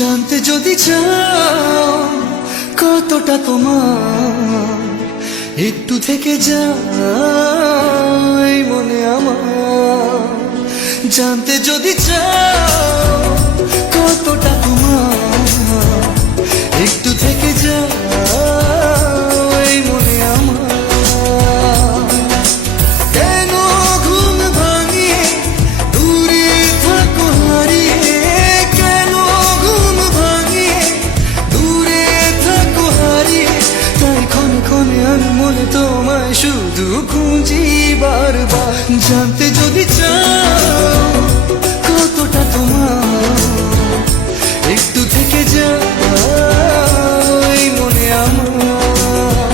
জানতে যদি চাও কতটা তোমার, একটু থেকে যাই মনে আমার। জানতে যদি চাও কতটা তোমার, একটু থেকে যাই মনে আমার। কেন ঘুম ভাঙিয়ে দূরে থাকো হারিয়ে, কেন ঘুম ভাঙিয়ে দূরে থাকো হারিয়ে, তাই ক্ষণে ক্ষণে আমি মনে তোমায় শুধু খুঁজি বারবার। জানতে যদি চাও কতটা তোমার, একটু থেকে যাই মনে আমার।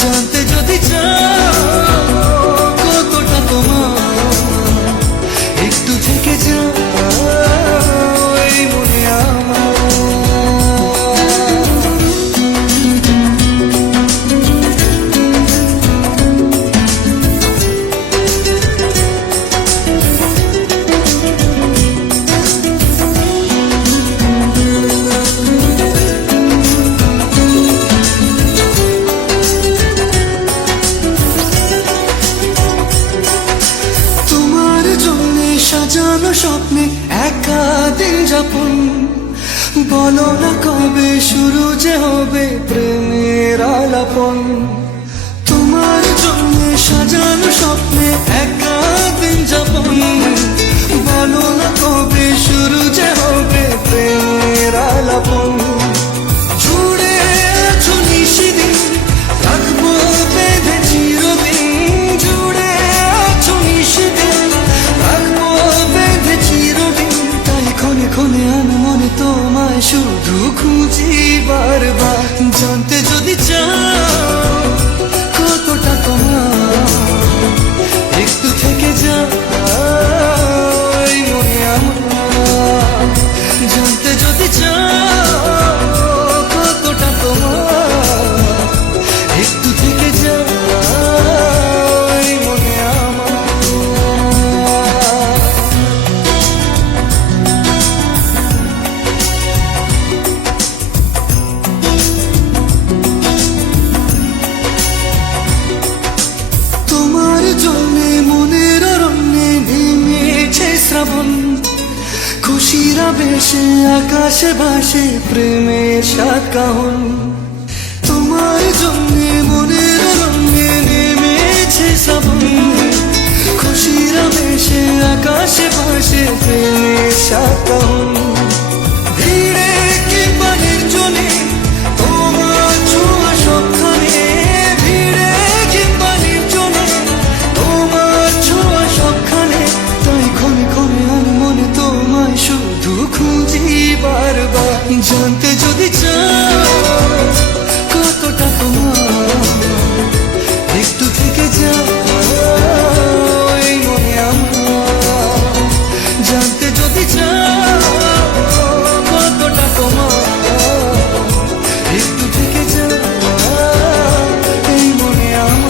জানতে যদি চাও কতটা তোমার, একটু থেকে যাই মনে আমার। সাজানো স্বপ্নে একা দিন যাপন, বলো না কবে শুরু যে হবে প্রেমের আলাপন। তোমার জন্য সাজানো স্বপ্নে একা দিন যাপন, বলো না কবে শুরু যে হবে প্রেমের আলাপন। জুড়ে আছো নিশিদিন, রাখবো বেঁধে চিরদিন। জুড়ে আছো নিশিদিন, রাখবো বেঁধে চিরদিন। তাই ক্ষণে ক্ষণে আমি মনে তোমায় শুধু খুঁজি বারবার। জানতে যদি চাও কতটা তোমার, একটু থেকে যাই মনে আমার। জানতে যদি চাও কতটা তোমার, একটু থেকে যাই মনে আমার। তোমার জন্যে মনের অরণ্যে নেমেছে শ্রাবণ, খুশির আবেশে আকাশে ভাসে প্রেমের সাত কাহন। তোমার জন্যে মনের অরণ্যে নেমেছে শ্রাবণ, খুশির আবেশে আকাশে ভাসে প্রেমের সাত কাহন। ভিড়ে কিংবা নির্জনে তোমার ছোঁয়া সবখানে, ভিড়ে কিংবা নির্জনে তোমার ছোঁয়া সবখানে। তাই ক্ষণে ক্ষণে আমি মনে তোমায় শুধু খুঁজি বারবার। জানতে যদি চাও কতটা তোমার, একটু থেকে যাই মনে আমার। জানতে যদি চাও কতটা তোমার, একটু থেকে যাই মনে আমার।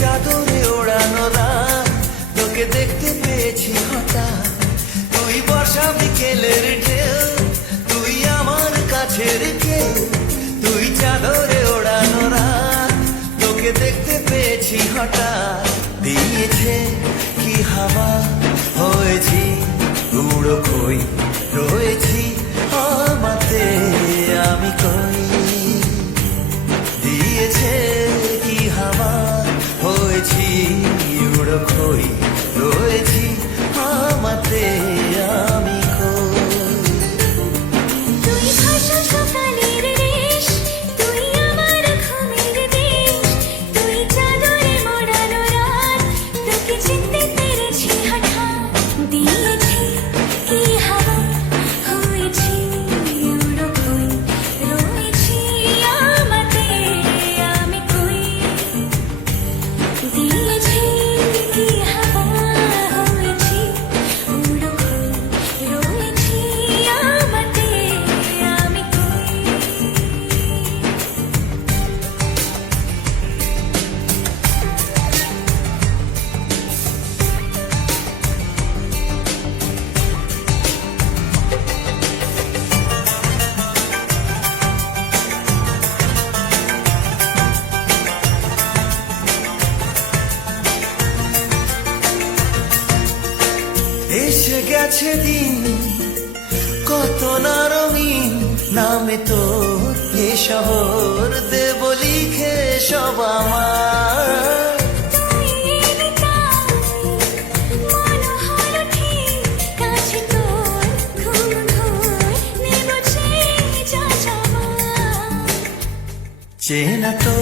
চাদরে ওড়ানো রাত, তোকে দেখতে পেয়েছি হঠাৎ। তুই বর্ষা বিকেলের ঢেউ, তুই আমার কাছের কেউ। তুই চাদরে ওড়ানো রাত, তোকে দেখতে পেয়েছি হঠাৎ। দিয়েছে কি হাওয়া, হয়েছি উড়ো খই, রয়েছি এসে গেছে দিন কত না রঙিন, নামে তোর এ শহর দেব লিখে সব আমার। চেনা তো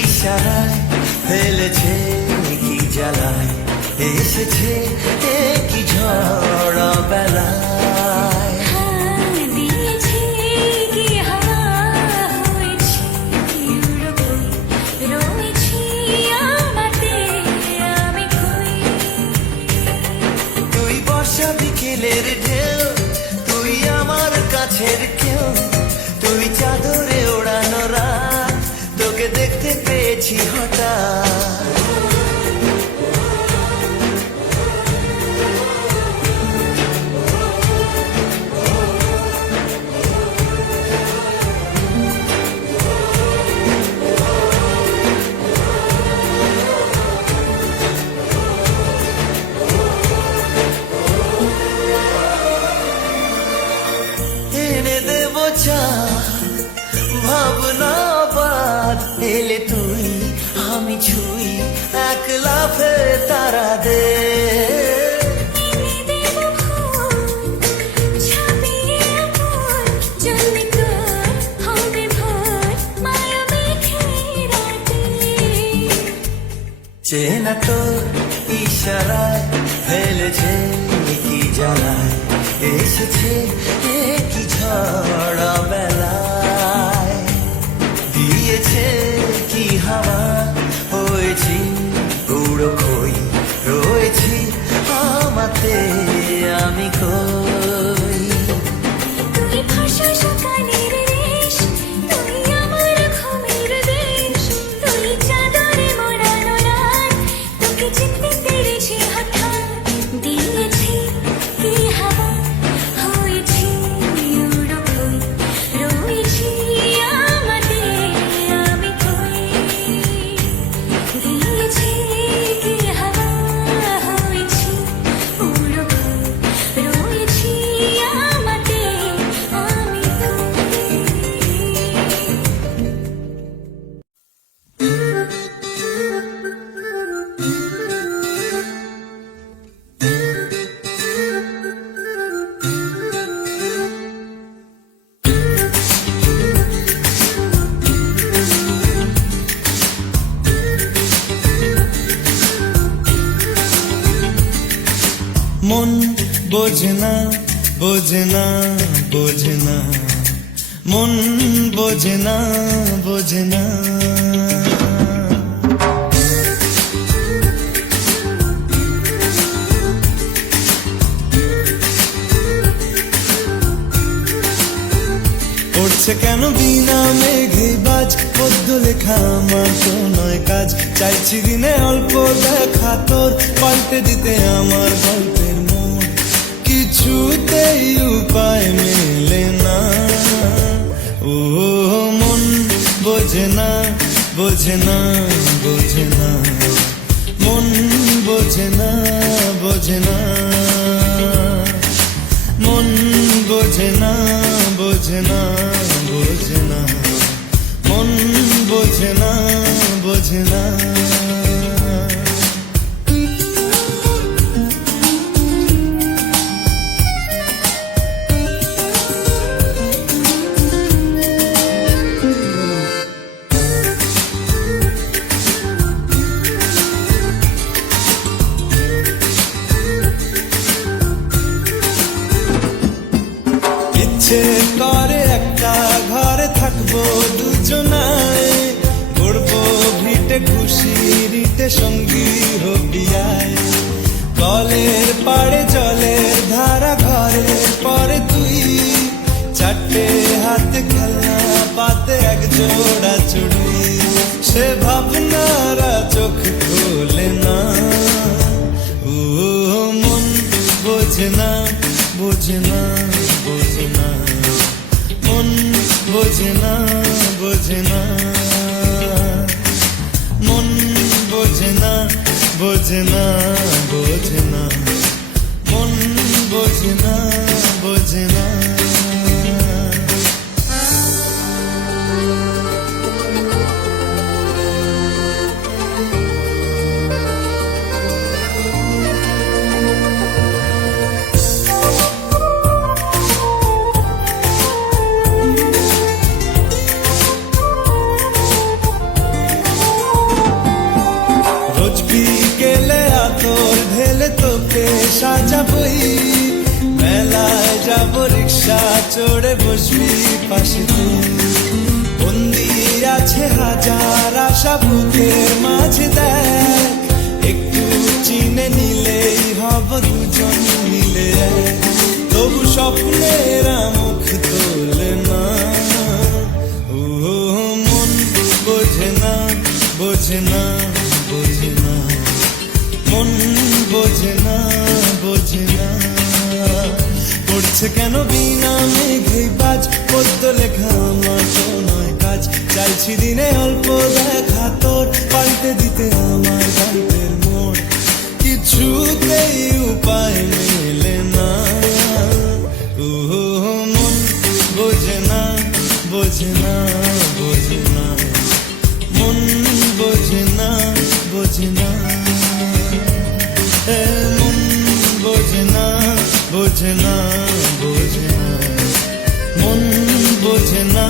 ইশারায় ফেলেছে কি জ্বালায়, এসেছে কি ঝড় বেলায়। দিয়েছে কি হাওয়া হয়েছে রয়েছি আমাতে আমি কই। তুই বর্ষা বিকেলের ঢেউ, তুই আমার কাছের কেউ, তুই চাদরে ওড়ানো রাত, তোকে দেখতে পেয়েছি হঠাৎ। এনে দেব চা ভাবনা বাদ, এলে তুই আমি ছুই এক লাফে তারা দে। চেনা তো ইশারায় ফেলেছে কি জ্বালায়, এসেছে কি ঝড় বেলায়। দিয়েছে কি হাওয়া হয়েছি উড়ো খই, রয়েছি আমাতে আমি কই। তুই ভাষা সকালের রেশ, তুই আমার ঘুমের দেশ, তুই চাদরে মোড়ানো রাত, তোকে চিনতে পেরেছি হঠাৎ। দিয়েছি কি হাওয়া হয়েছি উড়ো খই, রয়েছি আমাতে আমি কই। দিয়েছি কি হাওয়া হয়েছি উড়ো খই, রয়েছি আমাতে আমি কই। মন বোঝে না বোঝে না বোঝে না, মন বোঝে না বোঝে না। পড়ছে কেন বিনা মেঘে বাজ, পদ্য লেখা আমার তো নয় কাজ। চাইছি দিনে অল্প দেখা তোর, পাল্টে দিতে আমার গল্পের মন, কিছুতেই উপায় মেলে না। ও মন বোঝে না বোঝে না বোঝে না, মন বোঝে না বোঝে না, মন বোঝে না বোঝে না বোঝে না, মন বোঝে না বোঝে না। ইচ্ছে করে একটা ঘরে থাকবো দুজনায়, গড়বো ভিটে খুশিরিতে সঙ্গী হবিয়ায়। কলের পাড়ে জলের ধারা, ঘরের পরে তুই, চারটে হাতে খেলনা পাতে এক জোড়া চুড়ি। সে ভাবনারা চোখ খোলে না। ও মন বোঝে না বোঝে না বোঝে না, মন বোঝে না বোঝে না, মন বোঝে না বোঝে না বোঝে না, মন বোঝে না, বোঝে না। রোজ বিকেলে আতর ঢেলে তোকে সাজাবই, মেলায় যাব রিক্সা চড়ে বসবি পাশে তুই। বন্দি আছে হাজার আশা বুকের মাঝে, দেখ একটু চিনে নিলেই হব দুজন মিলে এক। তবু স্বপ্নের মুখ তোলে না, ও মন বোঝে না, বোঝে না, বোঝে না, মন বোঝে না, বোঝে না। পড়ছে কেন বিনা মেঘে বাজ, পদ্য লেখা আমার তো নয় কাজ। চাইছি দিনে অল্প দেখা তোর, পাল্টে দিতে আমার গল্পের মোড়। কিছুতেই উপায় মেলে না, ও মন বোঝে না, বোঝে না, বোঝে না, মন বোঝে না, বোঝে না। মন বোঝে না, বোঝে না, বোঝে না, মন বোঝে না,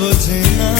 বোঝে না।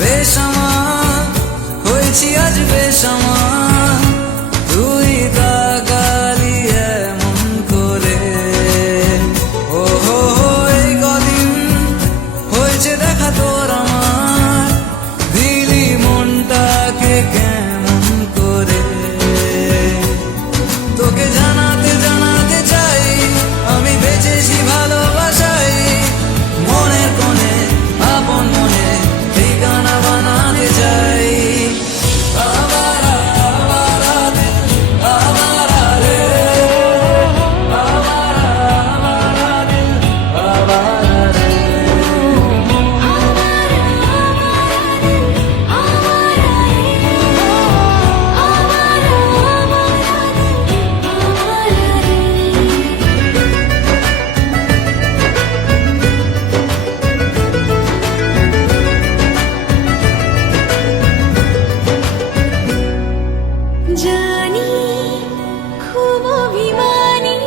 বেশামা হয়েছি আজ বেশামা, তুই তাকালি এমন করে। ও হো হো, এই কদিন হয়েছে দেখা তোর আমার, দিলি মনটাকে কেমন করে। তোকে জানাতে জানাতে চাই আমি বেঁচেছি ভালোবাসাই, মনের কোণে আপন মনে ঠিকানা বানাতে চাই। আবারা আবারা দিল আবারা রে, আবারা আবারা দিল আবারা রে। জানি খুব অভিমানী,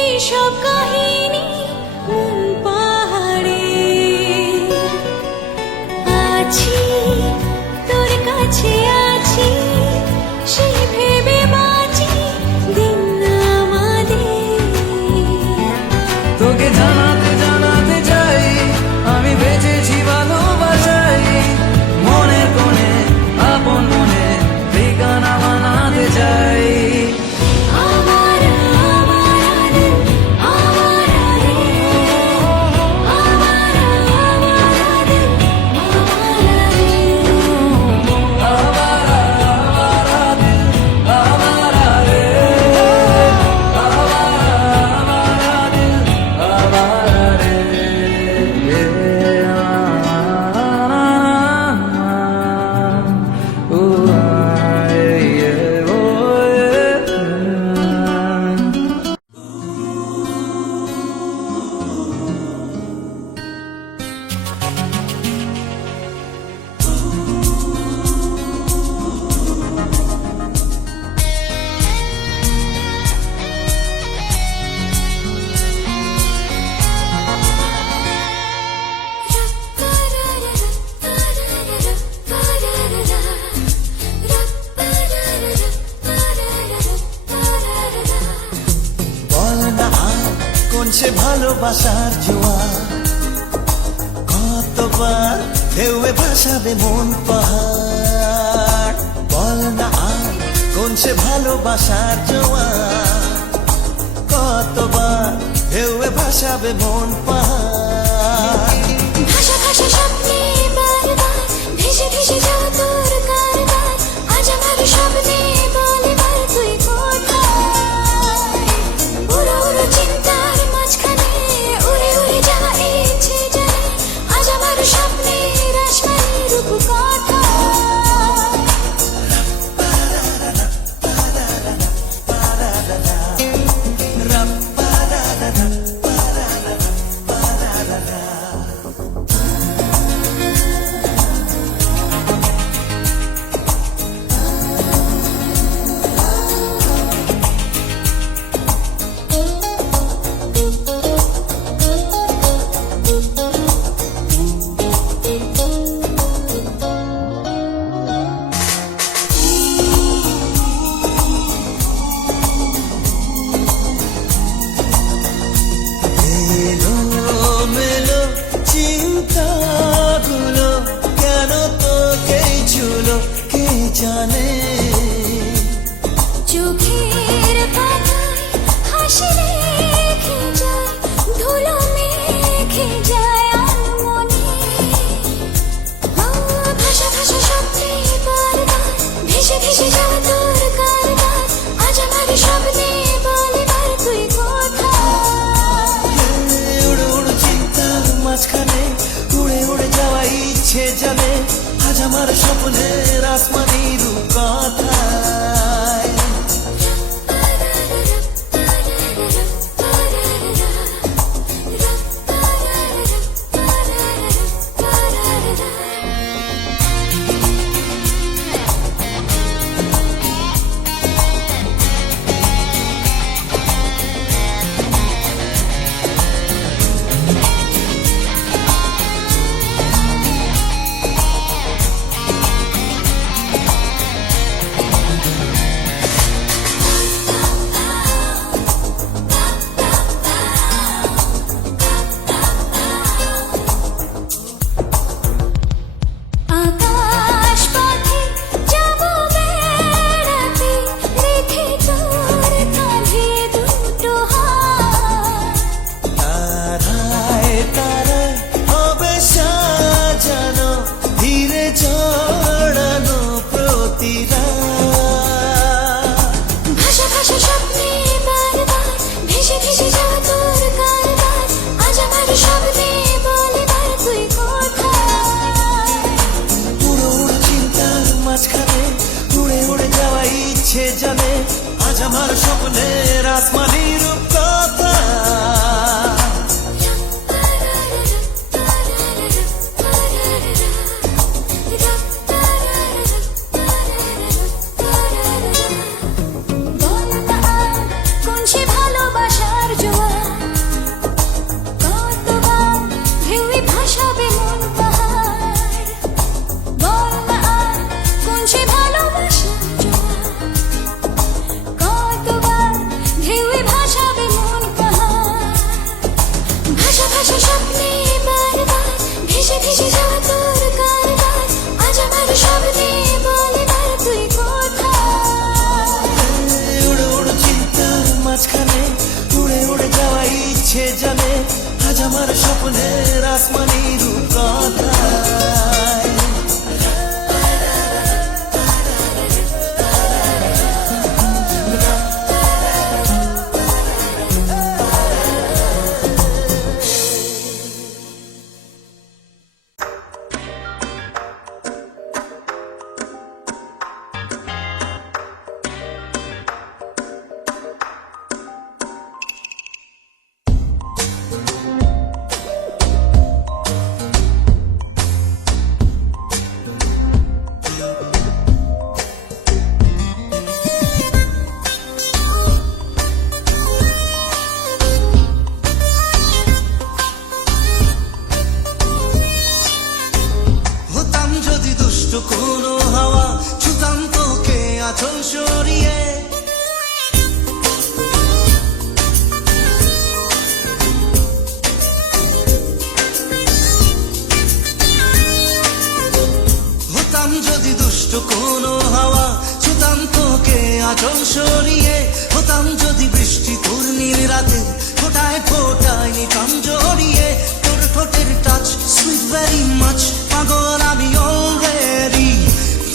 এইসব কাহিনী মন পাহাড়ে। আছি তোর কাছে আছি, সেই ভেবে বাঁচি দিন আমাদের। তোকে জানাতে জানাতে চাই আমি বেঁচেছি ভালোবাসাই, মনের কোণে আপন মনে ঠিকানা বানাতে চাই। আবারা আবারা দিল আবারা রে, আবারা আবারা দিল আবারা রে। আবারা আবারা দিল আবারা রে, আবারা আবারা দিল আবারা রে। ও বল না আর কোন সে ভালোবাসার জোয়ার, কতবার ঢেউয়ে ভাসাবে মন পাহাড়। বল না আর কোন সে ভালোবাসার জোয়ার, কতবার ঢেউয়ে ভাসাবে মন পাহাড়। ভাষা ভাষা স্বপ্নে বারবার ভেসে ভেসে যাও তোর কারবার, আজ আমার স্বপ্নে বলে বার তুই কোথায়। উড়ো উড়ো চিন্তার মাঝখানে উড়ে উড়ে যাওয়া ইচ্ছে জানে, আজ আমার স্বপ্নের আসমানি রূপ কোথায়। এলো মেলো চিন্তাগুলো কেন তোকেই ছুলো কে জানে। চোখের পাতায় হাসি রেখে যায়, ধুলো মেখে যায় আনমনে। ভাষা ভাষা স্বপ্নে বারবার ভেসে ভেসে যাওয়া তোর কারবার, আজ আমার স্বপ্নে বলে বার তুই কোথায়। উড়ো উড়ো চিন্তার মাঝখানে উড়ে উড়ে যাওয়া ইচ্ছে জানে, আজ আমার স্বপ্নের আসমানি রূপ কথায়। আকাশ পথে যাব বেড়াতে, রেখে তোর কাঁধে দুটো হাত। তারায় তারায় হবে সাজানো ধীরে জড়ানো প্রতিরা। ভাষা ভাষা স্বপ্নে বারবার ভেসে ভেসে যাওয়া তোর কারবার, আজ আমার স্বপ্নে বলে বার তুই কোথায়। উড়ো উড়ো চিন্তার মাঝখানে উড়ে উড়ে যাওয়া ইচ্ছে জানে, আজ আমার স্বপ্নের আসমানি রূপ কথা। বল না আর কোন সে ভালোবাসার জোয়ার, কতবার ঢেউয়ে ভাসাবে মন পাহাড়। বল না আর কোন সে ভালোবাসার জোয়ার, কতবার ঢেউয়ে ভাসাবে মন পাহাড়। ভাষা ভাষা স্বপ্নে বারবার ভেসে ভেসে যাওয়া তোর কারবার, আজ আমার স্বপ্নে বলে বার তুই কোথায়। উড়ো উড়ো চিন্তার মাঝখানে উড়ে উড়ে যাওয়া ইচ্ছে জানে, আজ আমার স্বপ্নের আসমানি রূপ কথায়। কোনো হাওয়া ছুতাম তোকে আঁচল সরিয়ে, হতাম যদি দুষ্ট কোনো হাওয়া ছুতাম তোকে আঁচল সরিয়ে হতাম যদি বৃষ্টি তোর নীল রাতে ফোটায় ফোটায় নিতাম জড়িয়ে তোর ঠোঁটের টাচ সুইট ভেরি মাচ পাগল আমি অলরেডি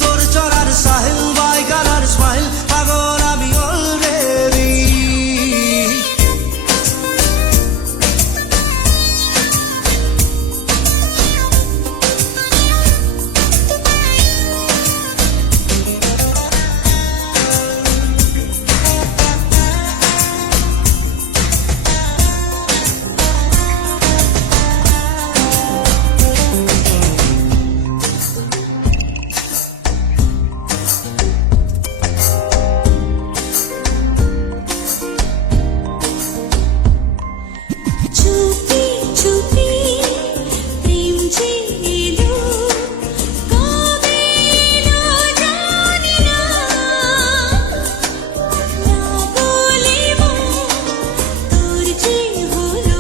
তোর চড়ার সাহেল বাই গালার স্মাইল পাগল আমি অলরেডি চুপি চুপি প্রেম যে এলো কবে এলো জানি না না বলিব তোর যে হলো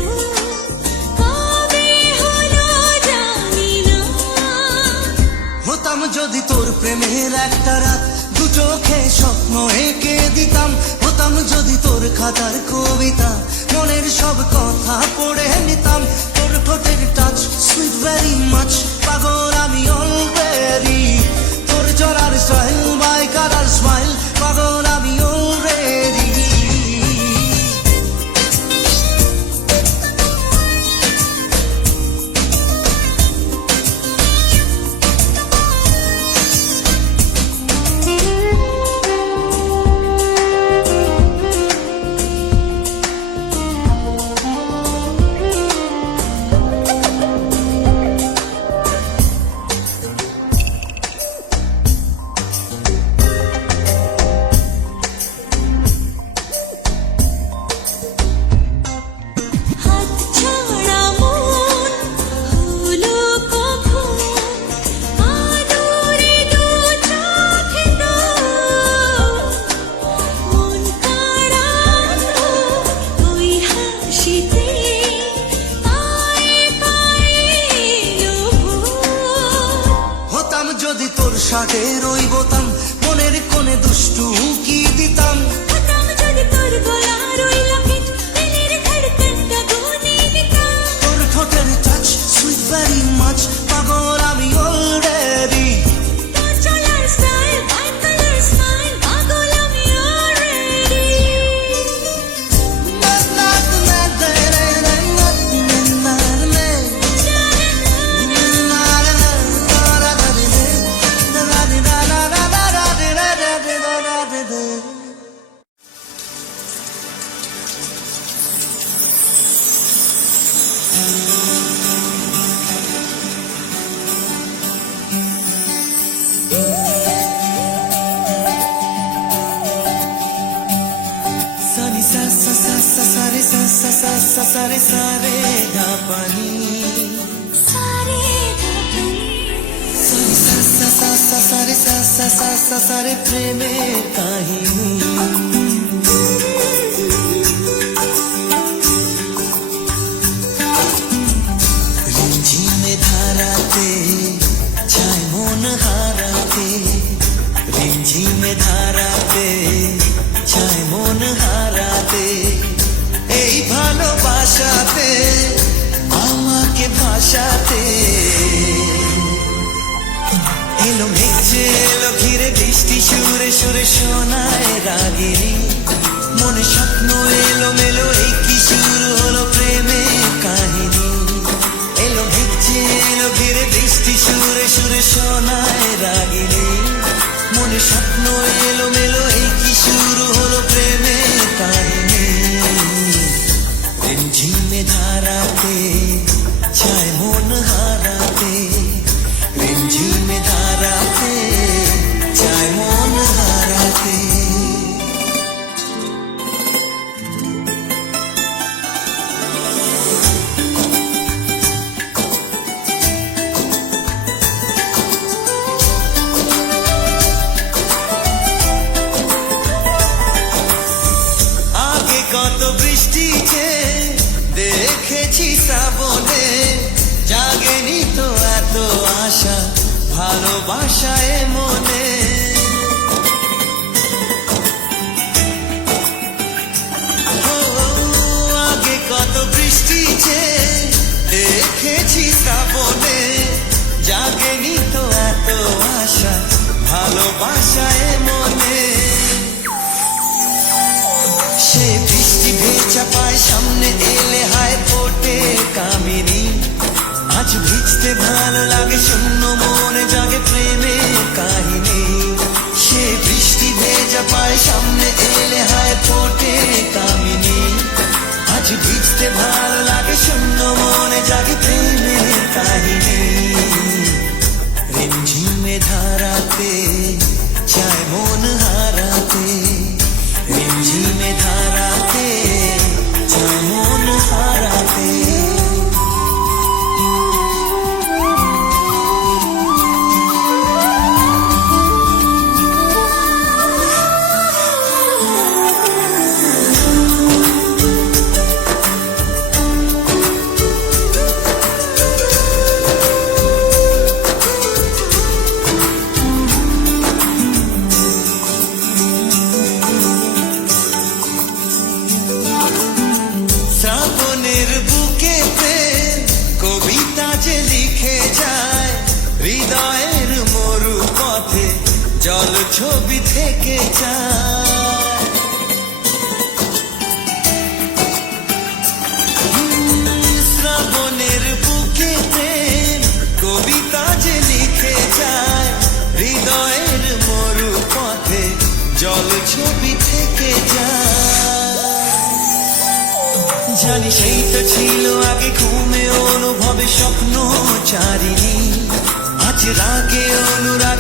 কবে হলো জানি না হতাম যদি তোর প্রেমের একটা রাত দু চোখে স্বপ্ন এঁকে দিতাম হতাম যদি তোর খাতার কবিতা মনের সব কথা পড়ে নিতাম তোর ঠোঁটের টাচ সুইট ভেরি মাচ পাগল আমি অলরেডি তোর চড়ার স্টাইল বাই কালার স্মাইল পাগল আমি অলরেডি হাত ছাড়া মন হলো কখন আদরে দু চোখে তো মন কাড়ানো ওই হাসিতে পায়ে পায়ে হতাম যদি তোর শার্টের ওই বোতাম মনের কোণে দুষ্টু কি দিতাম হতাম যদি তোর গলার ওই লকেট দিলের ধড়কনটা গুনে নিতাম তোর ঠোঁটের টাচ সুইট ভেরি মাচ পাগল আমি অলরেডি তোর চলার স্টাইল বাই কালার স্মাইল পাগল আমি already Sani sa sa sa sa sa re sa sa sa sa sa re sa re ga pani सारे धपनी Sani sa sa sa sa sa re sa sa sa sa sa re preme kahini রিমঝিমে ধারাতে ছায় মন হারাতে রিমঝিমে ধারাতে ছায় মন হারাতে এই ভালোবাসাতে আমাকে ভাসাতে এলো মেঘে এলো ঘিরে বৃষ্টি সুরে সুরে শোনায় রাগিনী মনে স্বপ্ন এলো মেলো এই কি শুরু হলো প্রেমের কাহিনী এলো মেঘে এলো ঘিরে বৃষ্টি সুরে সুরে শোনায় রাগিনী মনে স্বপ্ন এলো মেলো এই কি শুরু হলো প্রেমের কাহিনী রিমঝিমে ধারাতে ছায় মন হারাতে রিমঝিমে ধারাতে ছায় মন হারাতে কত বৃষ্টি যে দেখেছি শ্রাবণে জাগেনি তো এত আশা ভালোবাসায় মনে ভাষায় মনে সে বৃষ্টি ভেজা পায় সামনে এলে হায় ফোটে কামিনী আজ ভিজতে ভালো লাগে শূন্য মনে জাগে প্রেমের কাহিনী সে বৃষ্টি ভেজা পায় সামনে এলে হায় ফোটে কামিনী আজ ভিজতে ভালো লাগে শূন্য মনে জাগে প্রেমের কাহিনী রিমঝিমে ধারাতে চায় মন হারাতে রিমঝিমে ধারাতে চায় মন হারাতে শ্রাবণের বুকে প্রেম কবিতা যে লিখে যায় হৃদয়ের মরু পথে জল ছবি থেকে যায় শ্রাবণের বুকে প্রেম কবিতা যে লিখে যায় হৃদয়ের মরু পথে জল ছবি থেকে যায় জানি সেই তো ছিল আগে ঘুমে অনুভবে স্বপ্ন চারিণী আজ রাগে অনুরাগ